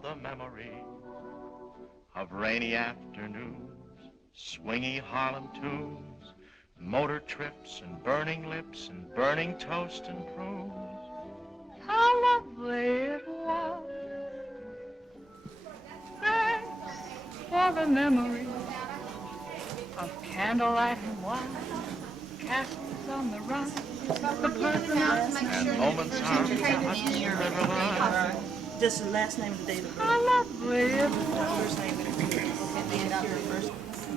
recall the memory of rainy afternoons, swingy Harlem tunes, motor trips and burning lips and burning toast and prunes. How lovely it was. Thanks for the memory of candlelight and wine, castles on the Rhine, the perfume and moments on the Hudson River line. Just the last name of the day of birth. How lovely it was. First name of the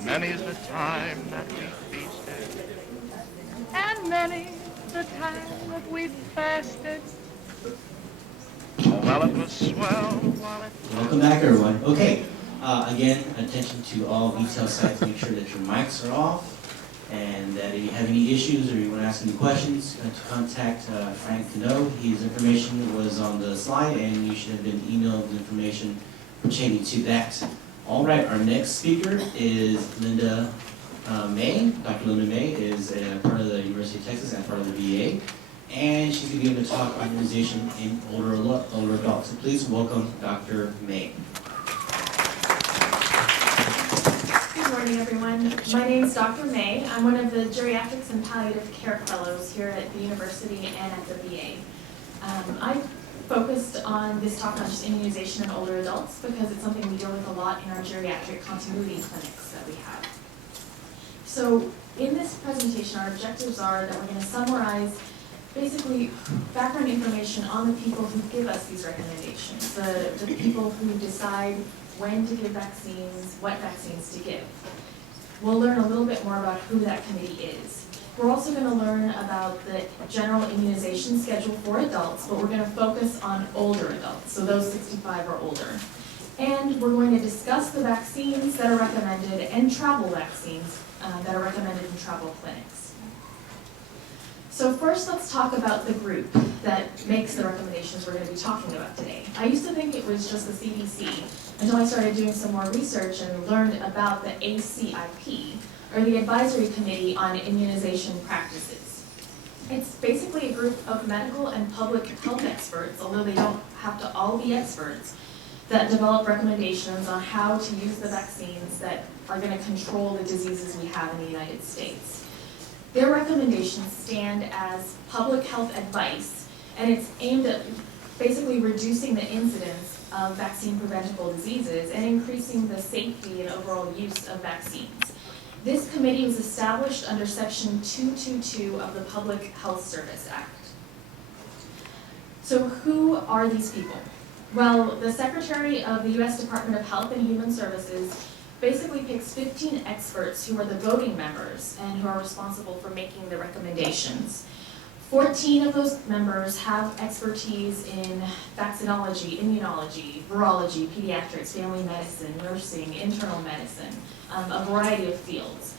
Many's the time that we feasted, and many's the time that we fasted. Oh, well, it was swell while it was. Welcome back, everyone. Okay, again, attention to all retail sites. Make sure that your mics are off, and that if you have any issues or you want to ask any questions, to contact Frank Cano. His information was on the slide, and you should have been emailed the information pertaining to that. All right, our next speaker is Linda May. Dr. Linda May is a part of the University of Texas and part of the VA, and she's going to be able to talk on immunization in older adults. So please welcome Dr. May. Good morning, everyone. My name is Dr. May. I'm one of the Geriatrics and Palliative Care Fellows here at the University and at the VA. I focused on this talk on just immunization in older adults because it's something we deal with a lot in our geriatric continuity clinics that we have. So in this presentation, our objectives are that we're going to summarize basically background information on the people who give us these recommendations, the people who decide when to give vaccines, what vaccines to give. We'll learn a little bit more about who that committee is. We're also going to learn about the general immunization schedule for adults, but we're going to focus on older adults, so those 65 or older. And we're going to discuss the vaccines that are recommended and travel vaccines that are recommended in travel clinics. So first, let's talk about the group that makes the recommendations we're going to be talking about today. I used to think it was just the CDC until I started doing some more research and learned about the ACIP, or the Advisory Committee on Immunization Practices. It's basically a group of medical and public health experts, although they don't have to all be experts, that develop recommendations on how to use the vaccines that are going to control the diseases we have in the United States. Their recommendations stand as public health advice, and it's aimed at basically reducing the incidence of vaccine-preventable diseases and increasing the safety and overall use of vaccines. This committee was established under Section 222 of the Public Health Service Act. So who are these people? Well, the Secretary of the U.S. Department of Health and Human Services basically picks 15 experts who are the voting members and who are responsible for making the recommendations. 14 of those members have expertise in vaccinology, immunology, virology, pediatrics, family medicine, nursing, internal medicine, a variety of fields.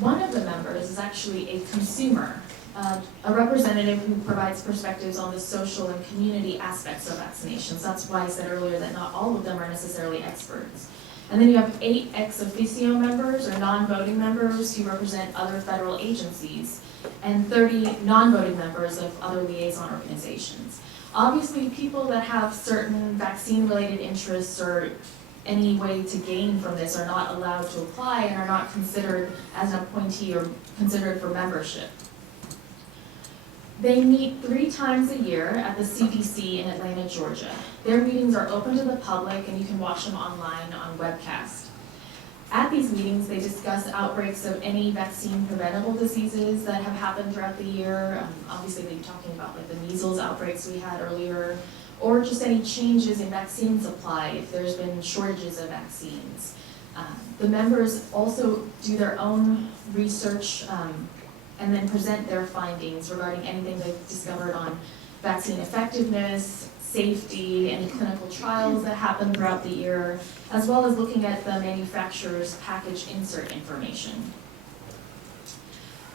One of the members is actually a consumer, a representative who provides perspectives on the social and community aspects of vaccinations. That's why I said earlier that not all of them are necessarily experts. And then you have 8 ex officio members, or non-voting members, who represent other federal agencies, and 30 non-voting members of other liaison organizations. Obviously, people that have certain vaccine-related interests or any way to gain from this are not allowed to apply and are not considered as an appointee or considered for membership. They meet 3 times a year at the CDC in Atlanta, Georgia. Their meetings are open to the public and you can watch them online on webcast. At these meetings, they discuss outbreaks of any vaccine-preventable diseases that have happened throughout the year. Obviously, they're talking about like the measles outbreaks we had earlier, or just any changes in vaccine supply if there's been shortages of vaccines. The members also do their own research and then present their findings regarding anything they've discovered on vaccine effectiveness, safety, any clinical trials that happen throughout the year, as well as looking at the manufacturer's package insert information.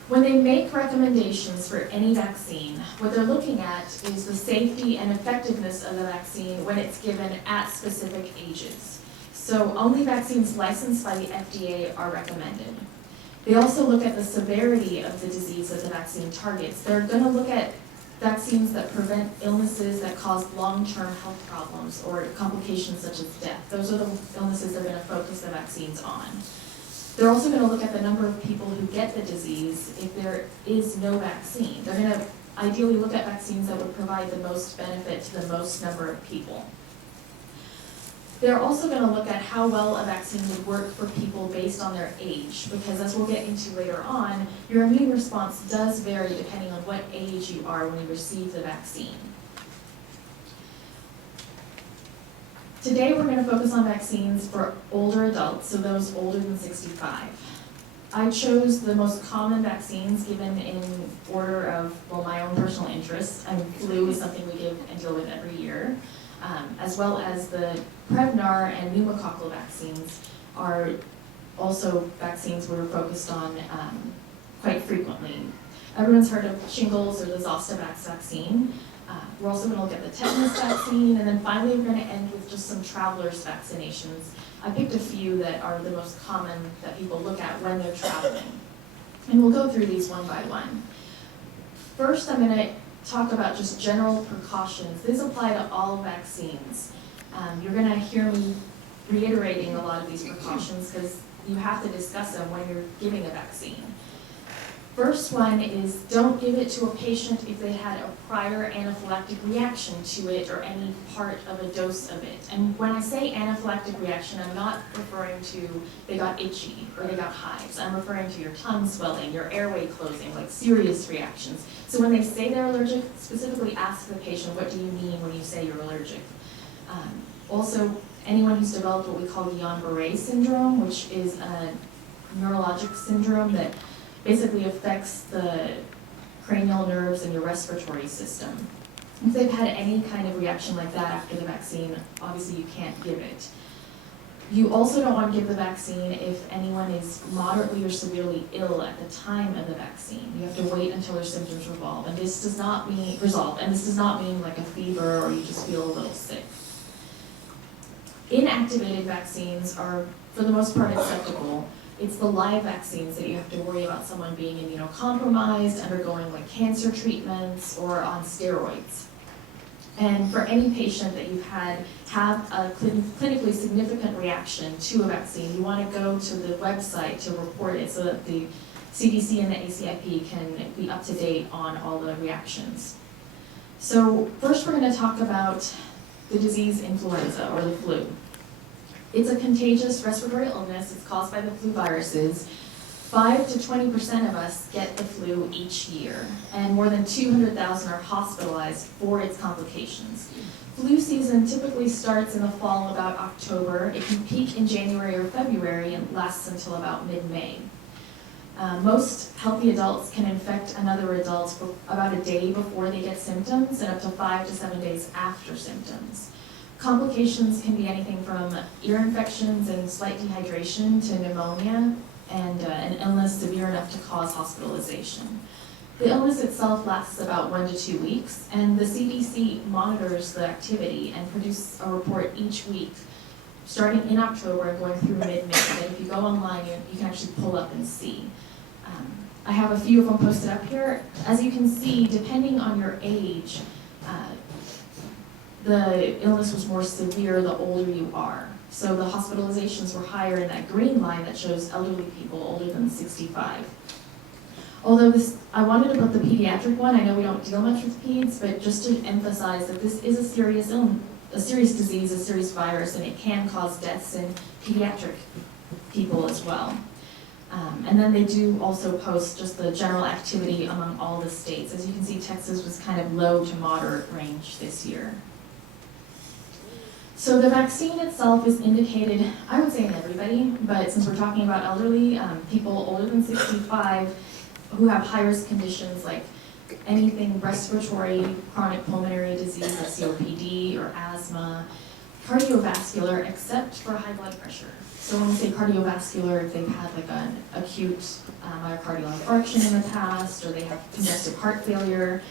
When they make recommendations for any vaccine, what they're looking at is the safety and effectiveness of the vaccine when it's given at specific ages. So only vaccines licensed by the FDA are recommended. They also look at the severity of the disease that the vaccine targets. They're going to look at vaccines that prevent illnesses that cause long-term health problems or complications such as death. Those are the illnesses they're going to focus the vaccines on. They're also going to look at the number of people who get the disease if there is no vaccine. They're going to ideally look at vaccines that would provide the most benefit to the most number of people. They're also going to look at how well a vaccine would work for people based on their age, because as we'll get into later on, your immune response does vary depending on what age you are when you receive the vaccine. Today we're going to focus on vaccines for older adults, so those older than 65. I chose the most common vaccines given in order of, well, my own personal interests. Flu is something we give and deal with every year, as well as the Prevnar and pneumococcal vaccines are also vaccines we're focused on quite frequently. Everyone's heard of shingles or the Zostavax vaccine. We're also going to look at the tetanus vaccine, and then finally we're going to end with just some travelers' vaccinations. I picked a few that are the most common that people look at when they're traveling. And we'll go through these one by one. First, I'm going to talk about just general precautions. These apply to all vaccines. You're going to hear me reiterating a lot of these precautions because you have to discuss them when you're giving a vaccine. First one is don't give it to a patient if they had a prior anaphylactic reaction to it or any part of a dose of it. And when I say anaphylactic reaction, I'm not referring to they got itchy or they got hives. I'm referring to your tongue swelling, your airway closing, like serious reactions. So when they say they're allergic, specifically ask the patient, what do you mean when you say you're allergic? Also, anyone who's developed what we call Guillain-Barré syndrome, which is a neurologic syndrome that basically affects the cranial nerves and your respiratory system. If they've had any kind of reaction like that after the vaccine, obviously you can't give it. You also don't want to give the vaccine if anyone is moderately or severely ill at the time of the vaccine. You have to wait until their symptoms resolve, and this does not mean like a fever or you just feel a little sick. Inactivated vaccines are, for the most part, acceptable. It's the live vaccines that you have to worry about someone being immunocompromised, undergoing like cancer treatments, or on steroids. And for any patient that you've have a clinically significant reaction to a vaccine, you want to go to the website to report it so that the CDC and the ACIP can be up to date on all the reactions. So first we're going to talk about the disease influenza, or the flu. It's a contagious respiratory illness. It's caused by the flu viruses. 5 to 20% of us get the flu each year, and more than 200,000 are hospitalized for its complications. Flu season typically starts in the fall about October. It can peak in January or February and lasts until about mid-May. Most healthy adults can infect another adult for about a day before they get symptoms and up to 5 to 7 days after symptoms. Complications can be anything from ear infections and slight dehydration to pneumonia and an illness severe enough to cause hospitalization. The illness itself lasts about 1 to 2 weeks, and the CDC monitors the activity and produces a report each week, starting in October and going through mid-May. And if you go online, you can actually pull up and see. I have a few of them posted up here. As you can see, depending on your age, the illness was more severe the older you are. So the hospitalizations were higher in that green line that shows elderly people older than 65. Although I wanted to put the pediatric one. I know we don't deal much with peds, but just to emphasize that this is a serious illness, a serious disease, a serious virus, and it can cause deaths in pediatric people as well. And then they do also post just the general activity among all the states. As you can see, Texas was kind of low to moderate range this year. So the vaccine itself is indicated, I would say in everybody, but since we're talking about elderly, people older than 65 who have high-risk conditions like anything respiratory, chronic pulmonary disease like COPD or asthma, cardiovascular, except for high blood pressure. So when we say cardiovascular, if they've had like an acute myocardial infarction in the past, or they have congestive heart failure,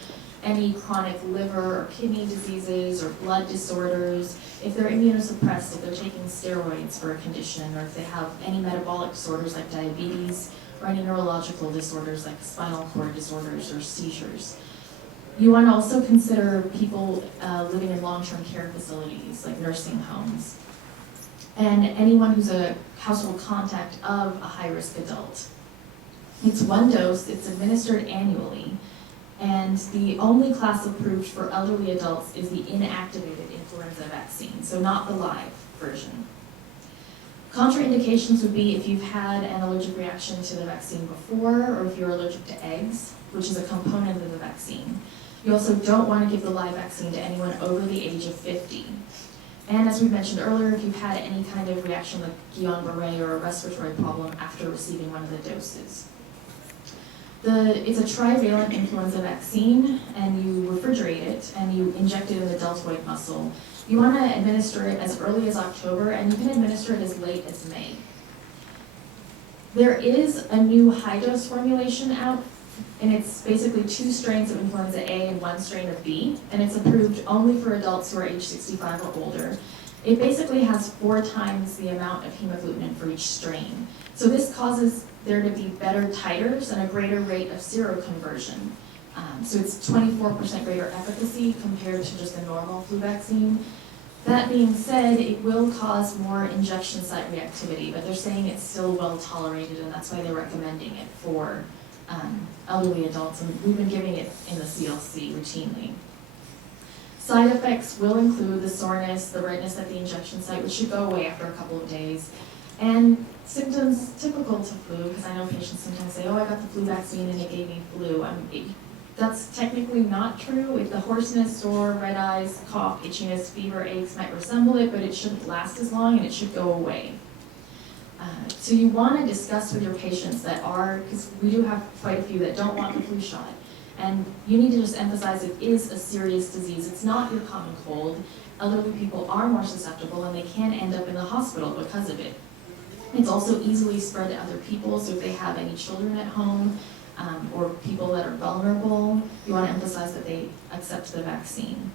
any chronic liver or kidney diseases or blood disorders, if they're immunosuppressed, if they're taking steroids for a condition, or if they have any metabolic disorders like diabetes, or any neurological disorders like spinal cord disorders or seizures. You want to also consider people living in long-term care facilities, like nursing homes, and anyone who's a household contact of a high-risk adult. It's one dose, it's administered annually, and the only class approved for elderly adults is the inactivated influenza vaccine, so not the live version. Contraindications would be if you've had an allergic reaction to the vaccine before, or if you're allergic to eggs, which is a component of the vaccine. You also don't want to give the live vaccine to anyone over the age of 50. And as we mentioned earlier, if you've had any kind of reaction like Guillain-Barré or a respiratory problem after receiving one of the doses. It's a trivalent influenza vaccine, and you refrigerate it, and you inject it in the deltoid muscle. You want to administer it as early as October, and you can administer it as late as May. There is a new high-dose formulation out, and it's basically 2 strains of influenza A and 1 strain of B, and it's approved only for adults who are age 65 or older. It basically has 4 times the amount of hemagglutinin for each strain. So this causes there to be better titers and a greater rate of seroconversion. So it's 24% greater efficacy compared to just a normal flu vaccine. That being said, it will cause more injection site reactivity, but they're saying it's still well tolerated, and that's why they're recommending it for elderly adults, and we've been giving it in the CLC routinely. Side effects will include the soreness, the redness at the injection site, which should go away after a couple of days, and symptoms typical to flu, because I know patients sometimes say, oh, I got the flu vaccine and it gave me flu. That's technically not true. If the hoarseness, sore, red eyes, cough, itchiness, fever, aches might resemble it, but it shouldn't last as long and it should go away. So you want to discuss with your patients that are, because we do have quite a few that don't want the flu shot, and you need to just emphasize it is a serious disease. It's not your common cold. Elderly people are more susceptible and they can end up in the hospital because of it. It's also easily spread to other people, so if they have any children at home or people that are vulnerable, you want to emphasize that they accept the vaccine.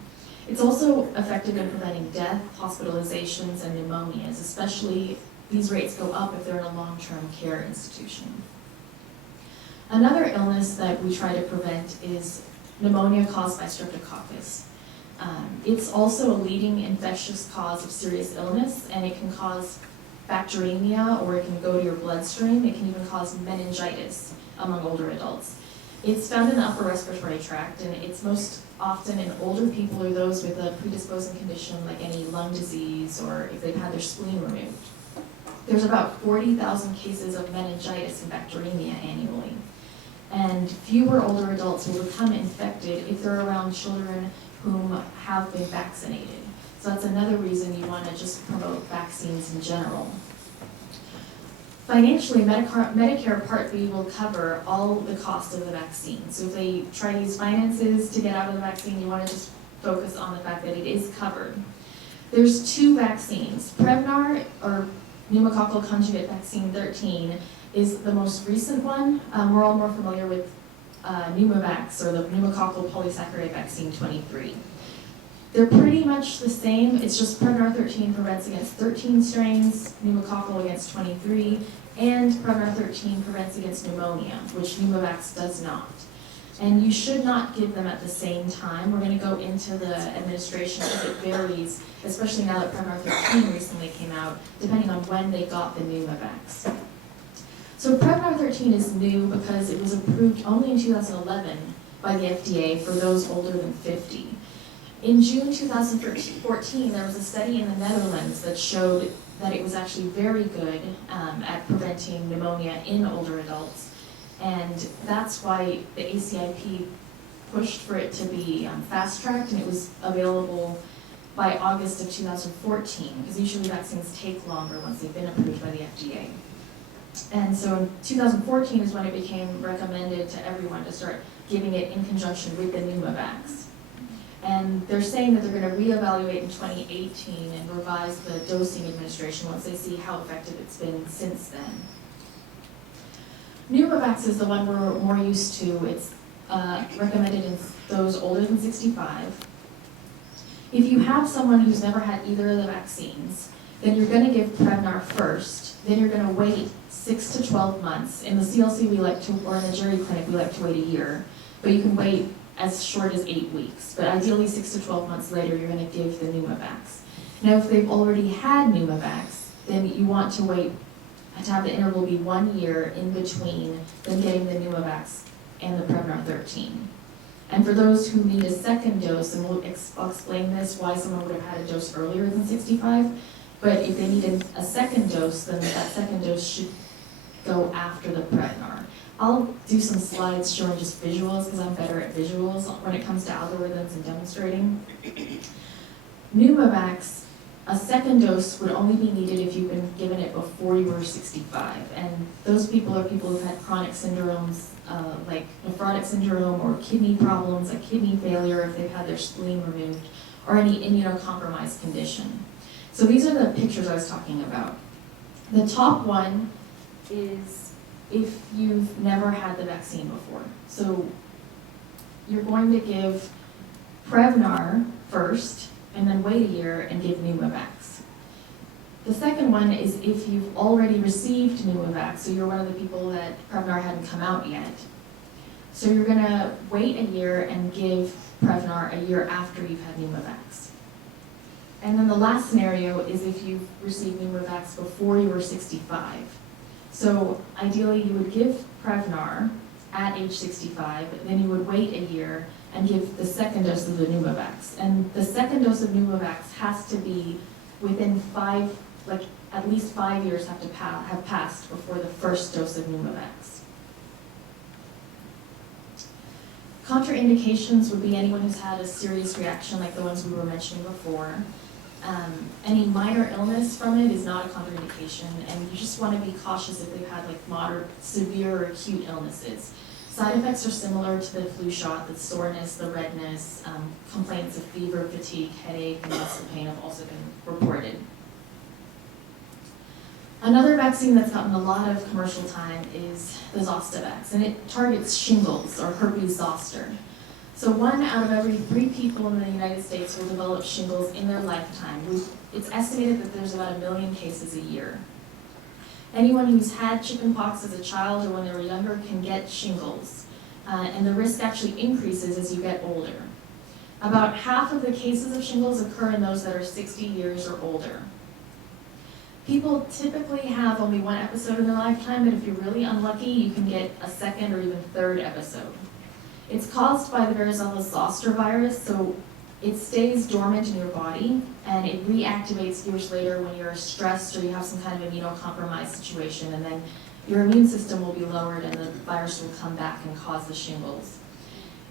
It's also effective in preventing death, hospitalizations, and pneumonias, especially these rates go up if they're in a long-term care institution. Another illness that we try to prevent is pneumonia caused by streptococcus. It's also a leading infectious cause of serious illness, and it can cause bacteremia, or it can go to your bloodstream. It can even cause meningitis among older adults. It's found in the upper respiratory tract, and it's most often in older people or those with a predisposing condition like any lung disease or if they've had their spleen removed. There's about 40,000 cases of meningitis and bacteremia annually. And fewer older adults will become infected if they're around children whom have been vaccinated. So that's another reason you want to just promote vaccines in general. Financially, Medicare Part B will cover all the cost of the vaccine. So if they try to use finances to get out of the vaccine, you want to just focus on the fact that it is covered. There's 2 vaccines. Prevnar, or pneumococcal conjugate vaccine 13, is the most recent one. We're all more familiar with Pneumovax, or the pneumococcal polysaccharide vaccine 23. They're pretty much the same. It's just Prevnar 13 prevents against 13 strains, pneumococcal against 23, and Prevnar 13 prevents against pneumonia, which Pneumovax does not. And you should not give them at the same time. We're going to go into the administration because it varies, especially now that Prevnar 13 recently came out, depending on when they got the Pneumovax. So Prevnar 13 is new because it was approved only in 2011 by the FDA for those older than 50. In June 2014, there was a study in the Netherlands that showed that it was actually very good at preventing pneumonia in older adults. And that's why the ACIP pushed for it to be fast-tracked, and it was available by August of 2014, because usually vaccines take longer once they've been approved by the FDA. And so in 2014 is when it became recommended to everyone to start giving it in conjunction with the Pneumovax. And they're saying that they're going to reevaluate in 2018 and revise the dosing administration once they see how effective it's been since then. Pneumovax is the one we're more used to. It's recommended in those older than 65. If you have someone who's never had either of the vaccines, then you're going to give Prevnar first. Then you're going to wait 6 to 12 months. In the CLC, or in the Geri clinic, we like to wait a year. But you can wait as short as 8 weeks, but ideally 6 to 12 months later, you're going to give the Pneumovax. Now, if they've already had Pneumovax, then you want to wait to have the interval be 1 year in between them getting the Pneumovax and the Prevnar 13. And for those who need a second dose, and I'll explain this, why someone would have had a dose earlier than 65, but if they need a second dose, then that second dose should go after the Prevnar. I'll do some slides showing just visuals, because I'm better at visuals when it comes to algorithms and demonstrating. Pneumovax, a second dose would only be needed if you've been given it before you were 65. And those people are people who've had chronic syndromes like nephrotic syndrome or kidney problems, like kidney failure if they've had their spleen removed, or any immunocompromised condition. So these are the pictures I was talking about. The top one is if you've never had the vaccine before. So you're going to give Prevnar first, and then wait a year and give Pneumovax. The second one is if you've already received Pneumovax, so you're one of the people that Prevnar hadn't come out yet. So you're gonna wait a year and give Prevnar a year after you've had Pneumovax. And then the last scenario is if you've received Pneumovax before you were 65. So ideally you would give Prevnar at age 65, then you would wait a year and give the second dose of the Pneumovax. And the second dose of Pneumovax has to be within at least 5 years have to have passed before the first dose of Pneumovax. Contraindications would be anyone who's had a serious reaction like the ones we were mentioning before. Any minor illness from it is not a contraindication, and you just want to be cautious if they've had like moderate, severe, or acute illnesses. Side effects are similar to the flu shot. The soreness, the redness, complaints of fever, fatigue, headache, and muscle pain have also been reported. Another vaccine that's gotten a lot of commercial time is the Zostavax, and it targets shingles, or herpes zoster. So 1 out of every 3 people in the United States will develop shingles in their lifetime. It's estimated that there's about 1 million cases a year. Anyone who's had chickenpox as a child or when they were younger can get shingles, and the risk actually increases as you get older. About half of the cases of shingles occur in those that are 60 years or older. People typically have only 1 episode in their lifetime, but if you're really unlucky, you can get a second or even third episode. It's caused by the varicella zoster virus, so it stays dormant in your body, and it reactivates years later when you're stressed or you have some kind of immunocompromised situation, and then your immune system will be lowered and the virus will come back and cause the shingles.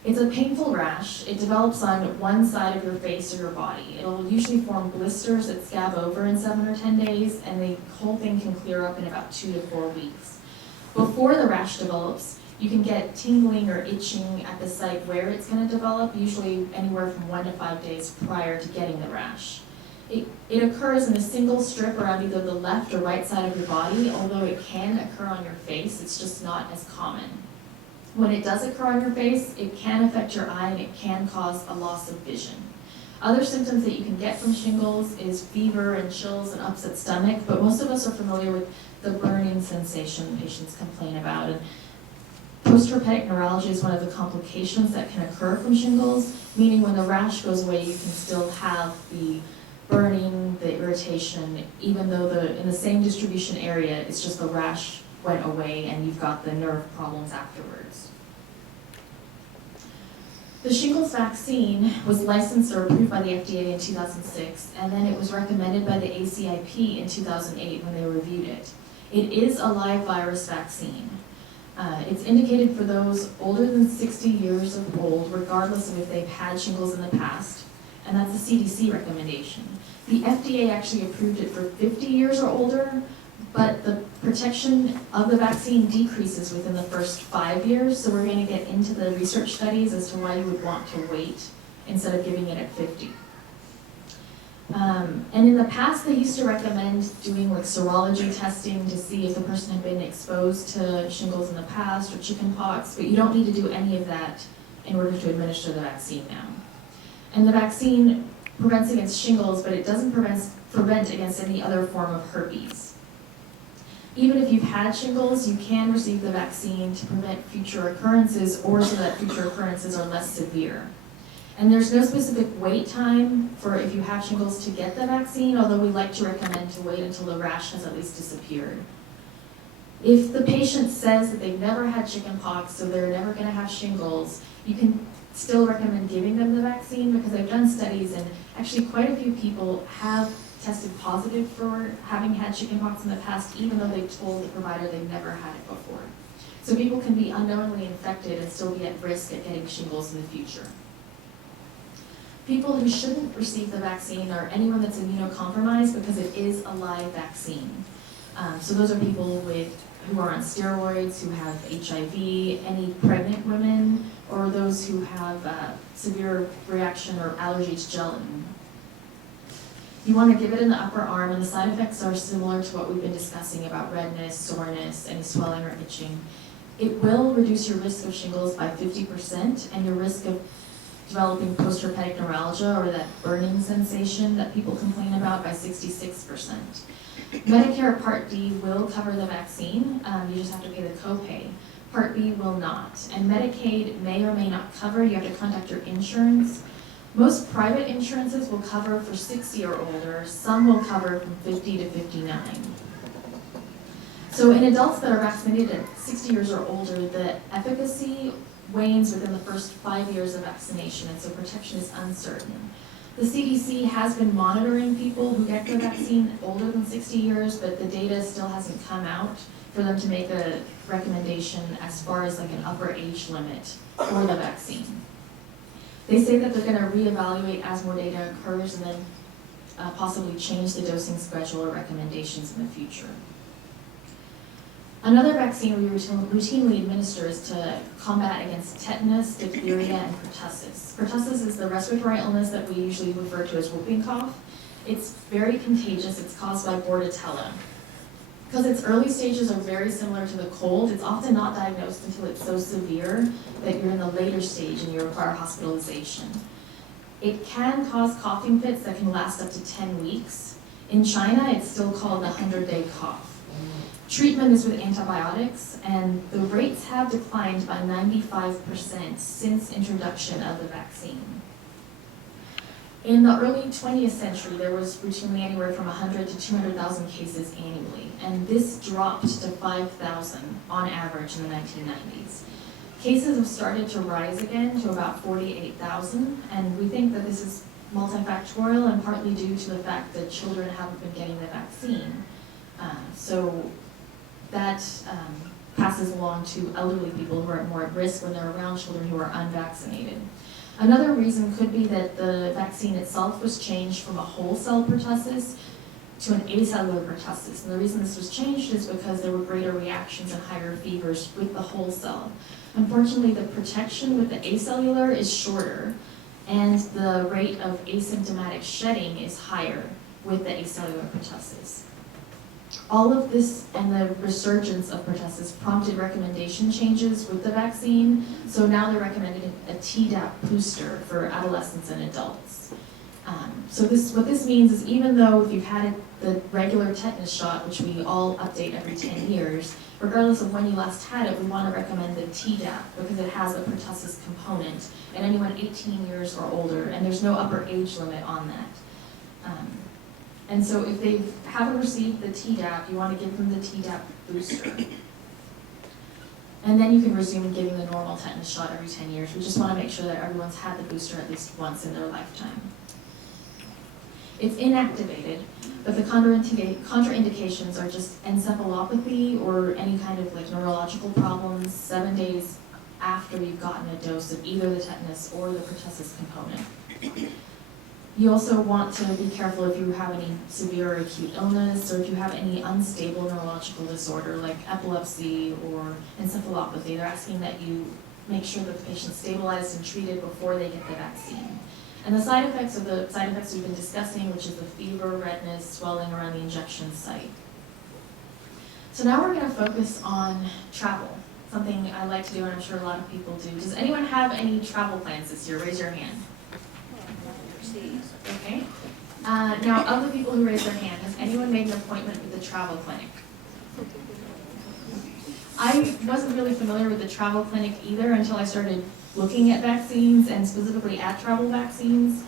It's a painful rash. It develops on one side of your face or your body. It'll usually form blisters that scab over in 7 or 10 days, and the whole thing can clear up in about 2 to 4 weeks. Before the rash develops, you can get tingling or itching at the site where it's going to develop, usually anywhere from 1 to 5 days prior to getting the rash. It occurs in a single strip around either the left or right side of your body, although it can occur on your face, it's just not as common. When it does occur on your face, it can affect your eye and it can cause a loss of vision. Other symptoms that you can get from shingles is fever and chills and upset stomach, but most of us are familiar with the burning sensation patients complain about. And post-herpetic neuralgia is one of the complications that can occur from shingles, meaning when the rash goes away, you can still have the burning, the irritation, even though in the same distribution area, it's just the rash went away and you've got the nerve problems afterwards. The shingles vaccine was licensed or approved by the FDA in 2006, and then it was recommended by the ACIP in 2008 when they reviewed it. It is a live virus vaccine. It's indicated for those older than 60 years old, regardless of if they've had shingles in the past, and that's a CDC recommendation. The FDA actually approved it for 50 years or older, but the protection of the vaccine decreases within the first 5 years, so we're going to get into the research studies as to why you would want to wait instead of giving it at 50. And in the past, they used to recommend doing like serology testing to see if the person had been exposed to shingles in the past or chickenpox, but you don't need to do any of that in order to administer the vaccine now. And the vaccine prevents against shingles, but it doesn't prevent against any other form of herpes. Even if you've had shingles, you can receive the vaccine to prevent future occurrences or so that future occurrences are less severe. And there's no specific wait time for if you have shingles to get the vaccine, although we like to recommend to wait until the rash has at least disappeared. If the patient says that they've never had chickenpox, so they're never going to have shingles, you can still recommend giving them the vaccine because I've done studies and actually quite a few people have tested positive for having had chickenpox in the past, even though they told the provider they've never had it before. So people can be unknowingly infected and still be at risk at getting shingles in the future. People who shouldn't receive the vaccine are anyone that's immunocompromised because it is a live vaccine. So those are people who are on steroids, who have HIV, any pregnant women, or those who have severe reaction or allergy to gelatin. You want to give it in the upper arm, and the side effects are similar to what we've been discussing about redness, soreness, any swelling or itching. It will reduce your risk of shingles by 50% and your risk of developing post-herpetic neuralgia, or that burning sensation that people complain about, by 66%. Medicare Part D will cover the vaccine. You just have to pay the copay. Part B will not. And Medicaid may or may not cover. You have to contact your insurance. Most private insurances will cover for 60 or older. Some will cover from 50 to 59. So in adults that are vaccinated at 60 years or older, the efficacy wanes within the first 5 years of vaccination, and so protection is uncertain. The CDC has been monitoring people who get the vaccine older than 60 years, but the data still hasn't come out for them to make a recommendation as far as like an upper age limit for the vaccine. They say that they're going to reevaluate as more data occurs and then possibly change the dosing schedule or recommendations in the future. Another vaccine we routinely administer is to combat against tetanus, diphtheria, and pertussis. Pertussis is the respiratory illness that we usually refer to as whooping cough. It's very contagious. It's caused by Bordetella. Because its early stages are very similar to the cold, it's often not diagnosed until it's so severe that you're in the later stage and you require hospitalization. It can cause coughing fits that can last up to 10 weeks. In China, it's still called the 100-day cough. Treatment is with antibiotics, and the rates have declined by 95% since introduction of the vaccine. In the early 20th century, there was routinely anywhere from 100 to 200,000 cases annually, and this dropped to 5,000 on average in the 1990s. Cases have started to rise again to about 48,000, and we think that this is multifactorial and partly due to the fact that children haven't been getting the vaccine. So that passes along to elderly people who are more at risk when they're around children who are unvaccinated. Another reason could be that the vaccine itself was changed from a whole cell pertussis to an acellular pertussis. And the reason this was changed is because there were greater reactions and higher fevers with the whole cell. Unfortunately, the protection with the acellular is shorter, and the rate of asymptomatic shedding is higher with the acellular pertussis. All of this and the resurgence of pertussis prompted recommendation changes with the vaccine, so now they're recommending a Tdap booster for adolescents and adults. So what this means is even though if you've had the regular tetanus shot, which we all update every 10 years, regardless of when you last had it, we want to recommend the Tdap because it has a pertussis component, and anyone 18 years or older, and there's no upper age limit on that. And so if they haven't received the Tdap, you want to give them the Tdap booster. And then you can resume giving the normal tetanus shot every 10 years. We just want to make sure that everyone's had the booster at least once in their lifetime. It's inactivated, but the contraindications are just encephalopathy or any kind of like neurological problems 7 days after you've gotten a dose of either the tetanus or the pertussis component. You also want to be careful if you have any severe or acute illness, or if you have any unstable neurological disorder like epilepsy or encephalopathy. They're asking that you make sure that the patient's stabilized and treated before they get the vaccine. And the side effects are the side effects we've been discussing, which is the fever, redness, swelling around the injection site. So now we're going to focus on travel, something I like to do and I'm sure a lot of people do. Does anyone have any travel plans this year? Raise your hand. Okay. Now, of the people who raised their hand, has anyone made an appointment with the travel clinic? I wasn't really familiar with the travel clinic either until I started looking at vaccines and specifically at travel vaccines.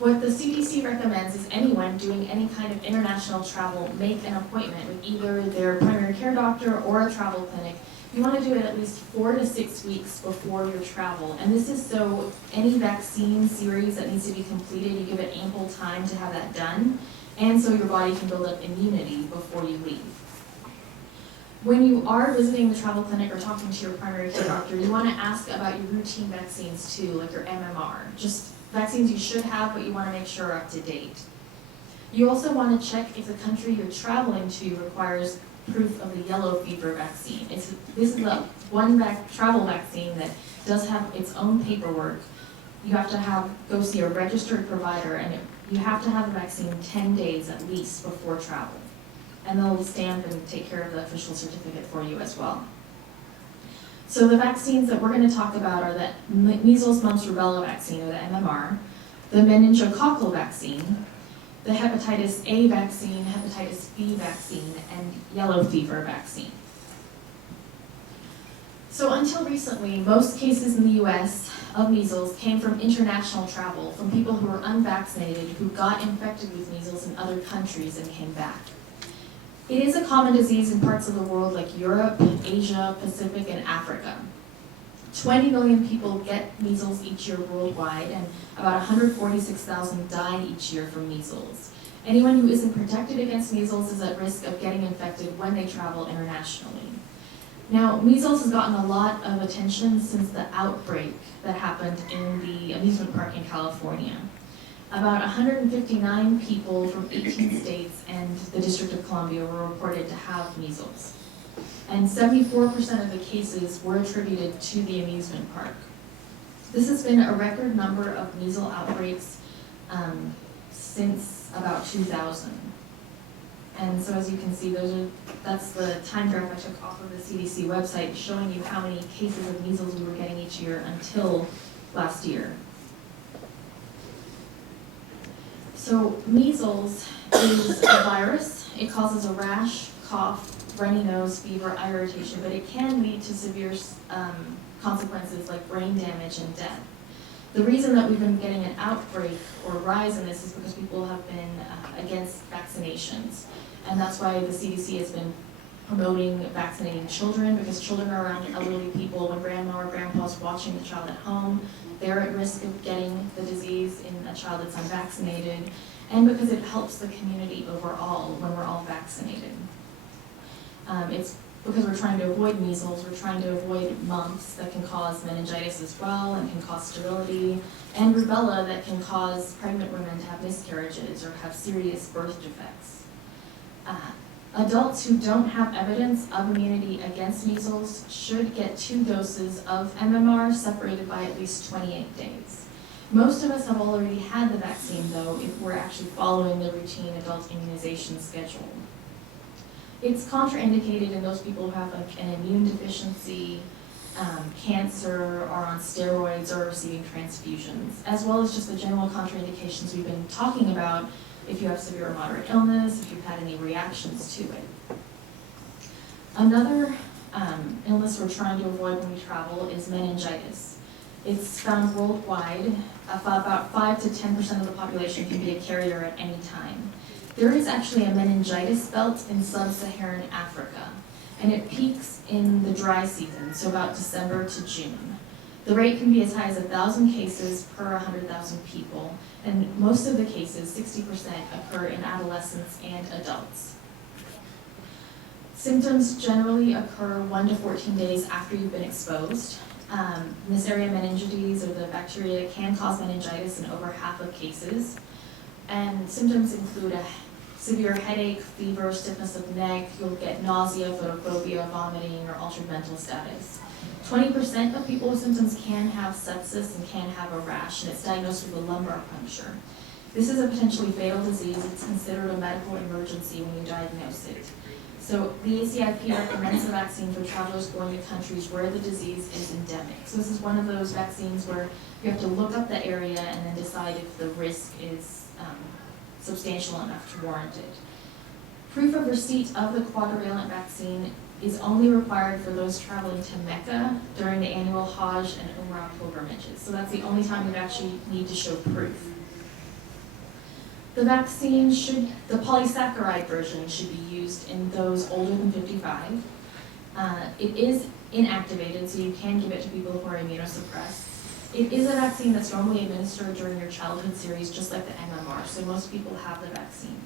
What the CDC recommends is anyone doing any kind of international travel make an appointment with either their primary care doctor or a travel clinic. You want to do it at least 4 to 6 weeks before your travel. And this is so any vaccine series that needs to be completed, you give it ample time to have that done, and so your body can build up immunity before you leave. When you are visiting the travel clinic or talking to your primary care doctor, you want to ask about your routine vaccines too, like your MMR. Just vaccines you should have, but you want to make sure are up to date. You also want to check if the country you're traveling to requires proof of the yellow fever vaccine. This is the one travel vaccine that does have its own paperwork. You have to go see a registered provider, and you have to have the vaccine 10 days at least before travel. And they'll stamp and take care of the official certificate for you as well. So the vaccines that we're going to talk about are the measles, mumps, rubella vaccine, or the MMR, the meningococcal vaccine, the hepatitis A vaccine, hepatitis B vaccine, and yellow fever vaccine. So until recently, most cases in the US of measles came from international travel, from people who were unvaccinated who got infected with measles in other countries and came back. It is a common disease in parts of the world like Europe, Asia, Pacific, and Africa. 20 million people get measles each year worldwide, and about 146,000 die each year from measles. Anyone who isn't protected against measles is at risk of getting infected when they travel internationally. Now, measles has gotten a lot of attention since the outbreak that happened in the amusement park in California. About 159 people from 18 states and the District of Columbia were reported to have measles. And 74% of the cases were attributed to the amusement park. This has been a record number of measles outbreaks since about 2000. And so as you can see, that's the time graph I took off of the CDC website showing you how many cases of measles we were getting each year until last year. So measles is a virus. It causes a rash, cough, runny nose, fever, eye irritation, but it can lead to severe consequences like brain damage and death. The reason that we've been getting an outbreak or rise in this is because people have been against vaccinations. And that's why the CDC has been promoting vaccinating children, because children are around elderly people. When grandma or grandpa is watching the child at home, they're at risk of getting the disease in a child that's unvaccinated, and because it helps the community overall when we're all vaccinated. It's because we're trying to avoid measles, we're trying to avoid mumps that can cause meningitis as well and can cause sterility, and rubella that can cause pregnant women to have miscarriages or have serious birth defects. Adults who don't have evidence of immunity against measles should get 2 doses of MMR separated by at least 28 days. Most of us have already had the vaccine, though, if we're actually following the routine adult immunization schedule. It's contraindicated in those people who have an immune deficiency, cancer, are on steroids, or receiving transfusions, as well as just the general contraindications we've been talking about if you have severe or moderate illness, if you've had any reactions to it. Another illness we're trying to avoid when we travel is meningitis. It's found worldwide. About 5 to 10% of the population can be a carrier at any time. There is actually a meningitis belt in sub-Saharan Africa, and it peaks in the dry season, so about December to June. The rate can be as high as 1,000 cases per 100,000 people, and most of the cases, 60%, occur in adolescents and adults. Symptoms generally occur 1 to 14 days after you've been exposed. Neisseria meningitis, or the bacteria, can cause meningitis in over half of cases. And symptoms include a severe headache, fever, stiffness of neck. You'll get nausea, photophobia, vomiting, or altered mental status. 20% of people with symptoms can have sepsis and can have a rash, and it's diagnosed with a lumbar puncture. This is a potentially fatal disease. It's considered a medical emergency when you diagnose it. So the ACIP recommends the vaccine for travelers going to countries where the disease is endemic. So this is one of those vaccines where you have to look up the area and then decide if the risk is substantial enough to warrant it. Proof of receipt of the quadrivalent vaccine is only required for those traveling to Mecca during the annual Hajj and Umrah pilgrimages. So that's the only time you actually need to show proof. The vaccine the polysaccharide version should be used in those older than 55. It is inactivated, so you can give it to people who are immunosuppressed. It is a vaccine that's normally administered during your childhood series, just like the MMR, so most people have the vaccine.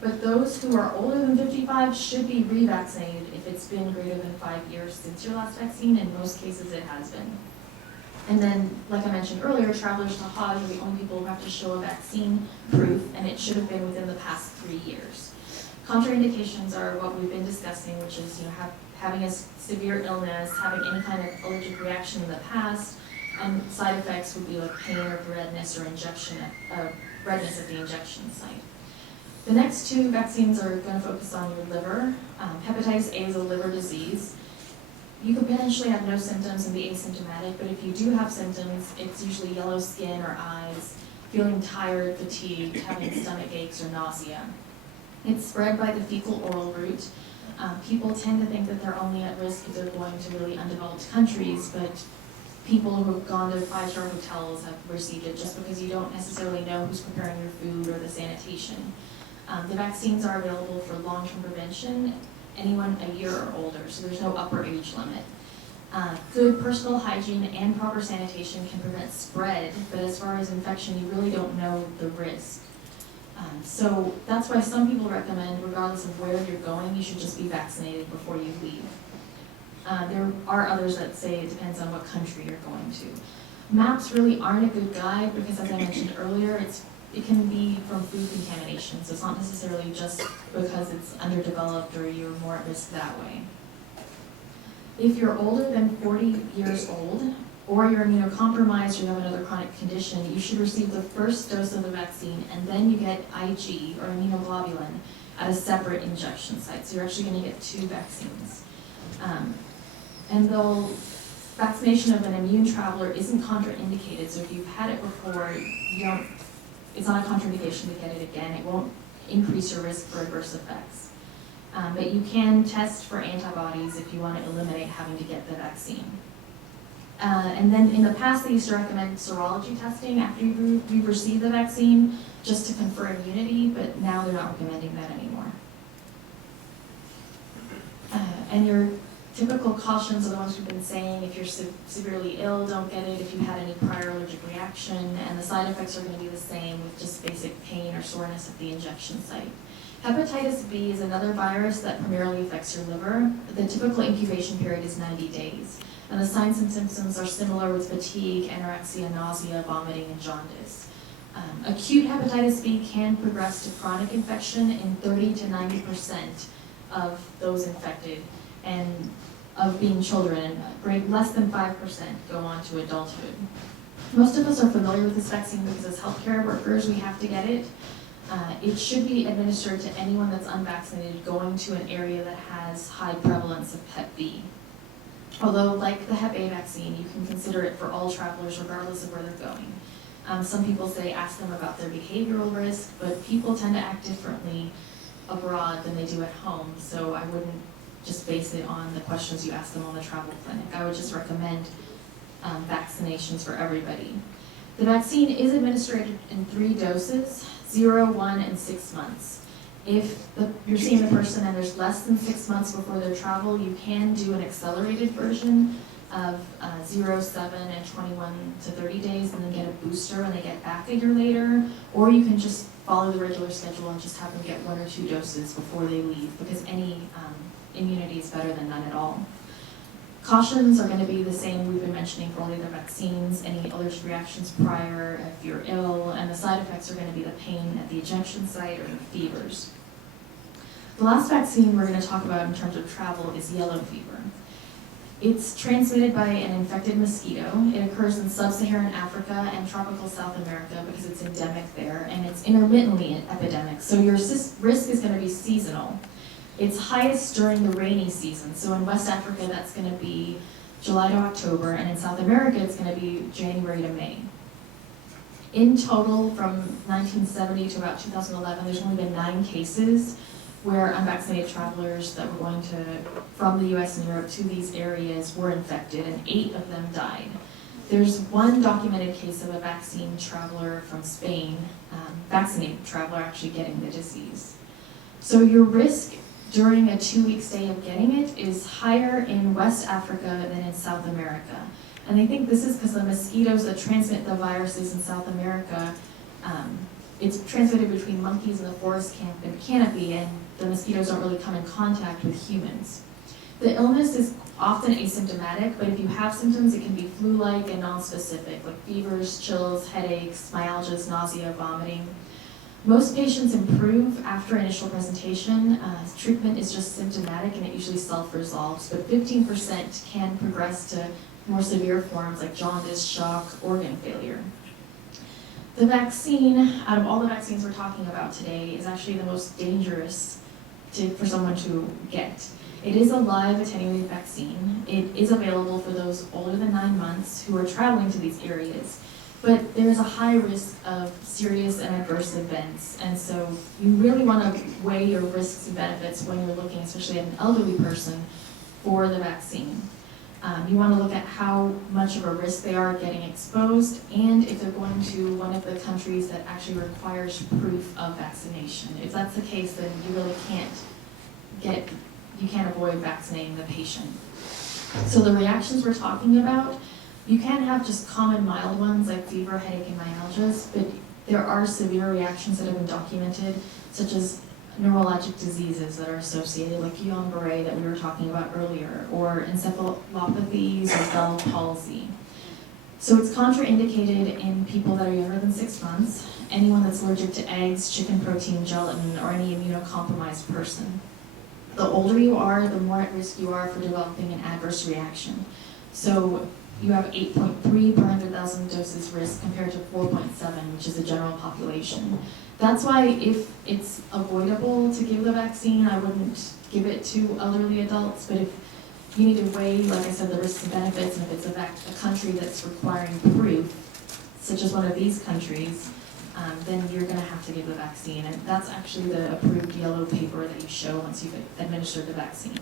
But those who are older than 55 should be revaccinated if it's been greater than 5 years since your last vaccine. In most cases, it has been. And then, like I mentioned earlier, travelers to Hajj are the only people who have to show a vaccine proof, and it should have been within the past 3 years. Contraindications are what we've been discussing, which is having a severe illness, having any kind of allergic reaction in the past, and side effects would be like pain or redness or redness at the injection site. The next two vaccines are going to focus on your liver. Hepatitis A is a liver disease. You could potentially have no symptoms and be asymptomatic, but if you do have symptoms, it's usually yellow skin or eyes, feeling tired, fatigued, having stomach aches or nausea. It's spread by the fecal-oral route. People tend to think that they're only at risk if they're going to really undeveloped countries, but people who have gone to 5-star hotels have received it just because you don't necessarily know who's preparing your food or the sanitation. The vaccines are available for long-term prevention, anyone a year or older, so there's no upper age limit. Good personal hygiene and proper sanitation can prevent spread, but as far as infection, you really don't know the risk. So that's why some people recommend, regardless of where you're going, you should just be vaccinated before you leave. There are others that say it depends on what country you're going to. Maps really aren't a good guide because, as I mentioned earlier, it can be from food contamination, so it's not necessarily just because it's underdeveloped or you're more at risk that way. If you're older than 40 years old, or you're immunocompromised or you have another chronic condition, you should receive the first dose of the vaccine, and then you get IG, or immunoglobulin, at a separate injection site. So you're actually going to get 2 vaccines. And though vaccination of an immune traveler isn't contraindicated, so if you've had it before, it's not a contraindication to get it again. It won't increase your risk for adverse effects. But you can test for antibodies if you want to eliminate having to get the vaccine. And then in the past, they used to recommend serology testing after you've received the vaccine just to confer immunity, but now they're not recommending that anymore. And your typical cautions are the ones we've been saying. If you're severely ill, don't get it. If you had any prior allergic reaction, and the side effects are going to be the same with just basic pain or soreness at the injection site. Hepatitis B is another virus that primarily affects your liver. The typical incubation period is 90 days. And the signs and symptoms are similar with fatigue, anorexia, nausea, vomiting, and jaundice. Acute hepatitis B can progress to chronic infection in 30 to 90% of those infected, and of being children, less than 5% go on to adulthood. Most of us are familiar with this vaccine because as healthcare workers, we have to get it. It should be administered to anyone that's unvaccinated going to an area that has high prevalence of Hep B. Although, like the Hep A vaccine, you can consider it for all travelers regardless of where they're going. Some people say ask them about their behavioral risk, but people tend to act differently abroad than they do at home, so I wouldn't just base it on the questions you ask them on the travel clinic. I would just recommend vaccinations for everybody. The vaccine is administered in 3 doses, 0, 1, and 6 months. If you're seeing the person and there's less than 6 months before their travel, you can do an accelerated version of 0, 7, and 21 to 30 days, and then get a booster when they get back a year later. Or you can just follow the regular schedule and just have them get 1 or 2 doses before they leave, because any immunity is better than none at all. Cautions are going to be the same we've been mentioning for all the other vaccines, any allergic reactions prior, if you're ill, and the side effects are going to be the pain at the injection site or the fevers. The last vaccine we're going to talk about in terms of travel is yellow fever. It's transmitted by an infected mosquito. It occurs in sub-Saharan Africa and tropical South America because it's endemic there, and it's intermittently an epidemic, so your risk is going to be seasonal. It's highest during the rainy season. So in West Africa, that's going to be July to October, and in South America, it's going to be January to May. In total, from 1970 to about 2011, there's only been 9 cases where unvaccinated travelers that were going from the US and Europe to these areas were infected, and 8 of them died. There's one documented case of a vaccine traveler from Spain, vaccinated traveler actually getting the disease. So your risk during a 2-week stay of getting it is higher in West Africa than in South America. And they think this is because the mosquitoes that transmit the viruses in South America, it's transmitted between monkeys in the forest canopy, and the mosquitoes don't really come in contact with humans. The illness is often asymptomatic, but if you have symptoms, it can be flu-like and non-specific, like fevers, chills, headaches, myalgias, nausea, vomiting. Most patients improve after initial presentation. Treatment is just symptomatic and it usually self-resolves, but 15% can progress to more severe forms like jaundice, shock, organ failure. The vaccine, out of all the vaccines we're talking about today, is actually the most dangerous for someone to get. It is a live attenuated vaccine. It is available for those older than 9 months who are traveling to these areas. But there is a high risk of serious and adverse events, and so you really want to weigh your risks and benefits when you're looking, especially at an elderly person, for the vaccine. You want to look at how much of a risk they are getting exposed, and if they're going to one of the countries that actually requires proof of vaccination. If that's the case, then you really can't avoid vaccinating the patient. So the reactions we're talking about, you can have just common mild ones like fever, headache, and myalgias, but there are severe reactions that have been documented, such as neurologic diseases that are associated, like Guillain-Barré that we were talking about earlier, or encephalopathies or Bell palsy. So it's contraindicated in people that are younger than 6 months, anyone that's allergic to eggs, chicken protein, gelatin, or any immunocompromised person. The older you are, the more at risk you are for developing an adverse reaction. So you have 8.3 per 100,000 doses risk compared to 4.7, which is the general population. That's why if it's avoidable to give the vaccine, I wouldn't give it to elderly adults, but if you need to weigh, like I said, the risks and benefits, and if it's a country that's requiring proof, such as one of these countries, then you're going to have to give the vaccine. And that's actually the approved yellow paper that you show once you've administered the vaccine.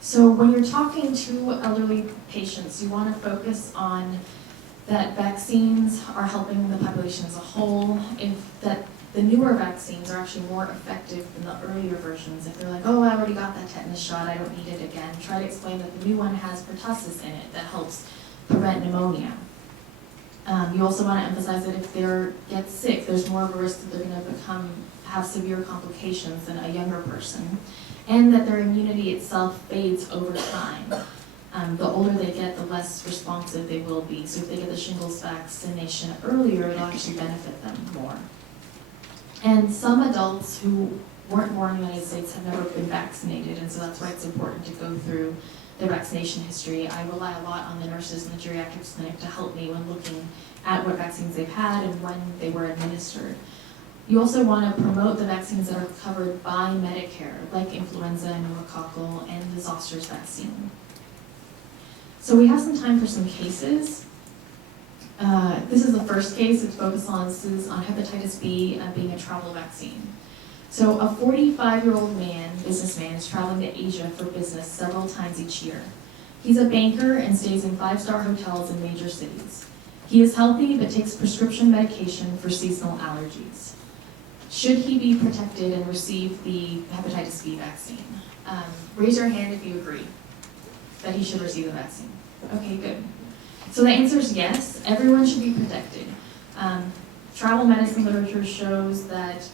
So when you're talking to elderly patients, you want to focus on that vaccines are helping the population as a whole, that the newer vaccines are actually more effective than the earlier versions. If they're like, oh, I already got that tetanus shot, I don't need it again, try to explain that the new one has pertussis in it that helps prevent pneumonia. You also want to emphasize that if they get sick, there's more of a risk that they're going to have severe complications than a younger person, and that their immunity itself fades over time. The older they get, the less responsive they will be. So if they get the shingles vaccination earlier, it'll actually benefit them more. And some adults who weren't born in the United States have never been vaccinated, and so that's why it's important to go through their vaccination history. I rely a lot on the nurses in the geriatrics clinic to help me when looking at what vaccines they've had and when they were administered. You also want to promote the vaccines that are covered by Medicare, like influenza, pneumococcal, and the zoster's vaccine. So we have some time for some cases. This is the first case. It's focused on, this is on hepatitis B being a travel vaccine. So a 45-year-old businessman, is traveling to Asia for business several times each year. He's a banker and stays in 5-star hotels in major cities. He is healthy but takes prescription medication for seasonal allergies. Should he be protected and receive the hepatitis B vaccine? Raise your hand if you agree that he should receive the vaccine. Okay, good. So the answer is yes, everyone should be protected. Travel medicine literature shows that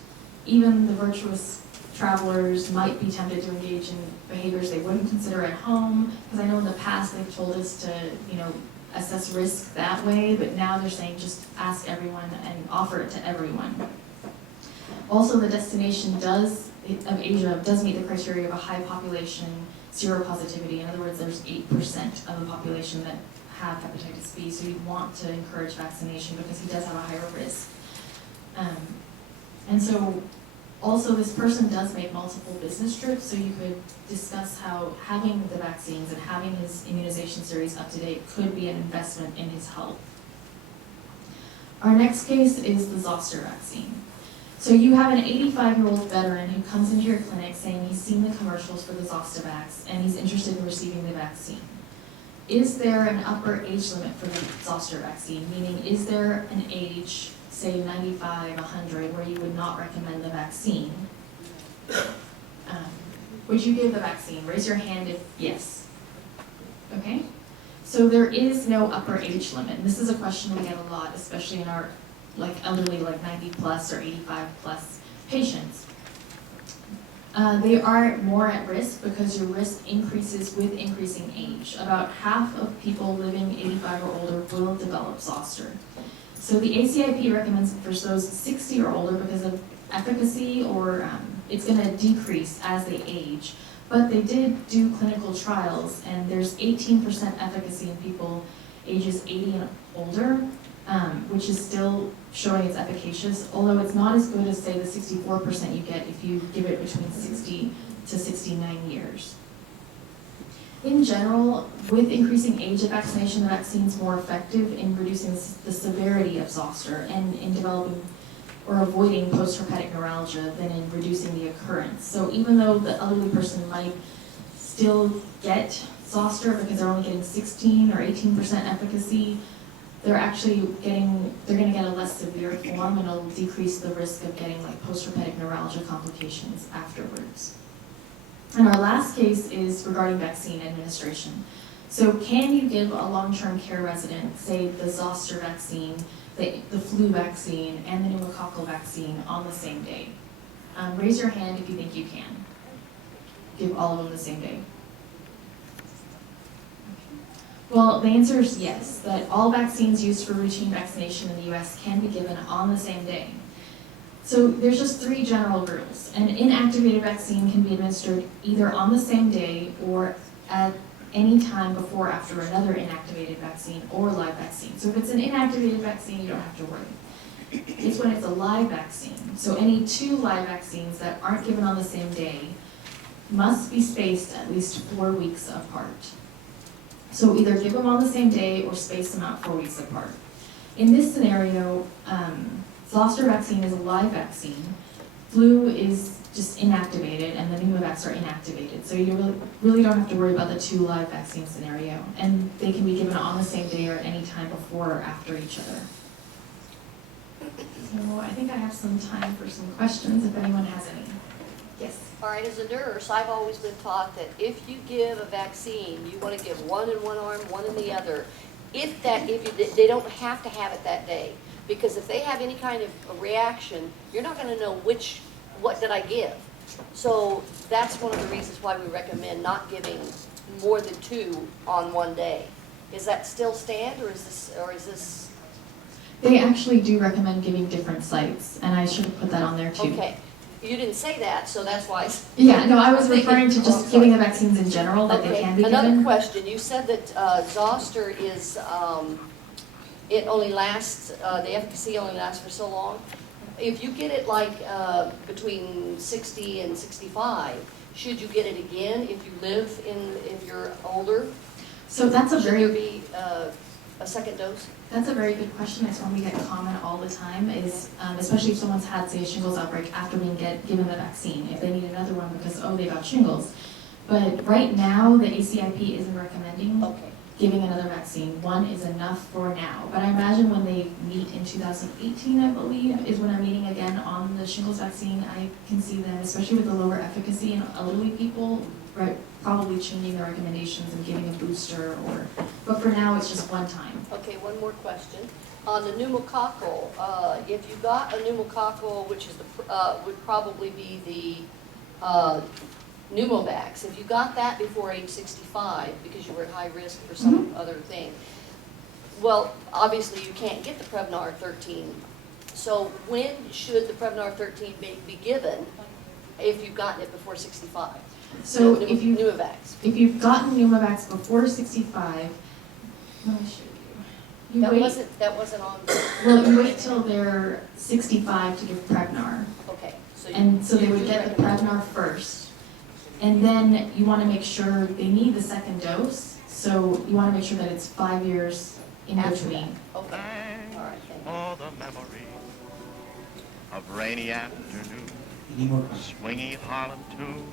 even the virtuous travelers might be tempted to engage in behaviors they wouldn't consider at home, because I know in the past they've told us to, assess risk that way, but now they're saying just ask everyone and offer it to everyone. Also, the destination of Asia does meet the criteria of a high population seropositivity. In other words, there's 8% of the population that have hepatitis B, so you want to encourage vaccination because he does have a higher risk. And so also this person does make multiple business trips, so you could discuss how having the vaccines and having his immunization series up to date could be an investment in his health. Our next case is the zoster vaccine. So you have an 85-year-old veteran who comes into your clinic saying he's seen the commercials for the Zostavax and he's interested in receiving the vaccine. Is there an upper age limit for the zoster vaccine? Meaning, is there an age, say 95, 100, where you would not recommend the vaccine? Would you give the vaccine? Raise your hand if yes. Okay? So there is no upper age limit. This is a question we get a lot, especially in our elderly, 90 plus or 85 plus patients. They are more at risk because your risk increases with increasing age. About half of people living 85 or older will develop zoster. So the ACIP recommends for those 60 or older because of efficacy, or it's going to decrease as they age. But they did do clinical trials, and there's 18% efficacy in people ages 80 and older, which is still showing it's efficacious, although it's not as good as, say, the 64% you get if you give it between 60 to 69 years. In general, with increasing age of vaccination, the vaccine's more effective in reducing the severity of zoster and in developing or avoiding post-herpetic neuralgia than in reducing the occurrence. So even though the elderly person might still get zoster because they're only getting 16 or 18% efficacy, they're going to get a less severe form, and it'll decrease the risk of getting post-herpetic neuralgia complications afterwards. And our last case is regarding vaccine administration. So can you give a long-term care resident, say, the zoster vaccine, the flu vaccine, and the pneumococcal vaccine on the same day? Raise your hand if you think you can. Give all of them the same day. Well, the answer is yes, that all vaccines used for routine vaccination in the US can be given on the same day. So there's just 3 general rules. An inactivated vaccine can be administered either on the same day or at any time before or after another inactivated vaccine or live vaccine. So if it's an inactivated vaccine, you don't have to worry. It's when it's a live vaccine. So any 2 live vaccines that aren't given on the same day must be spaced at least 4 weeks apart. So either give them on the same day or space them out 4 weeks apart. In this scenario, zoster vaccine is a live vaccine. Flu is just inactivated, and the pneumovax are inactivated. So you really don't have to worry about the 2 live vaccine scenario. And they can be given on the same day or at any time before or after each other. So I think I have some time for some questions if anyone has any. Yes? All right, as a nurse, I've always been taught that if you give a vaccine, you want to give one in one arm, one in the other. They don't have to have it that day, because if they have any kind of a reaction, you're not going to know what did I give. So that's one of the reasons why we recommend not giving more than 2 on one day. Is that still stand, or is this? They actually do recommend giving different sites, and I should have put that on there too. Okay. You didn't say that, so that's why. Yeah, no, I was referring to just giving the vaccines in general, that they can be given. Another question. You said that zoster is, it only lasts, the efficacy only lasts for so long. If you get it between 60 and 65, should you get it again if you're older? So that's a Should very there be a second dose? That's a very good question. It's one we get comment all the time, is especially if someone's had, say, a shingles outbreak after being given the vaccine, if they need another one because, they got shingles. But right now, the ACIP isn't recommending giving another vaccine. 1 is enough for now. But I imagine when they meet in 2018, I believe, is when they're meeting again on the shingles vaccine, I can see them, especially with the lower efficacy in elderly people, probably changing the recommendations and giving a booster, but for now it's just 1 time. Okay, one more question. On the pneumococcal, if you got a pneumococcal, which is would probably be the pneumovax, if you got that before age 65 because you were at high risk for some other thing, well, obviously you can't get the Prevnar 13. So when should the Prevnar 13 be given if you've gotten it before 65? So if you've gotten pneumovax before 65, let me show you. That wasn't on. Well, you wait till they're 65 to give Prevnar. Okay. So they would get the Prevnar first, and then you want to make sure they need the second dose. So you want to make sure that it's 5 years in between. Okay. All right. Thank you. For the memory of rainy afternoons, Any more questions? swingy Harlem tunes,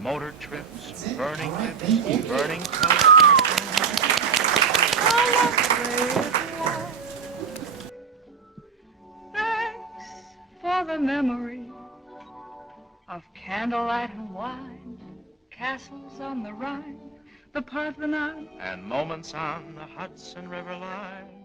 motor trips, That's it. burning All right, lips, thank you. burning toast. Thanks for the memory of candlelight and wine, castles on the Rhine, the Parthenon. And moments on the Hudson River line.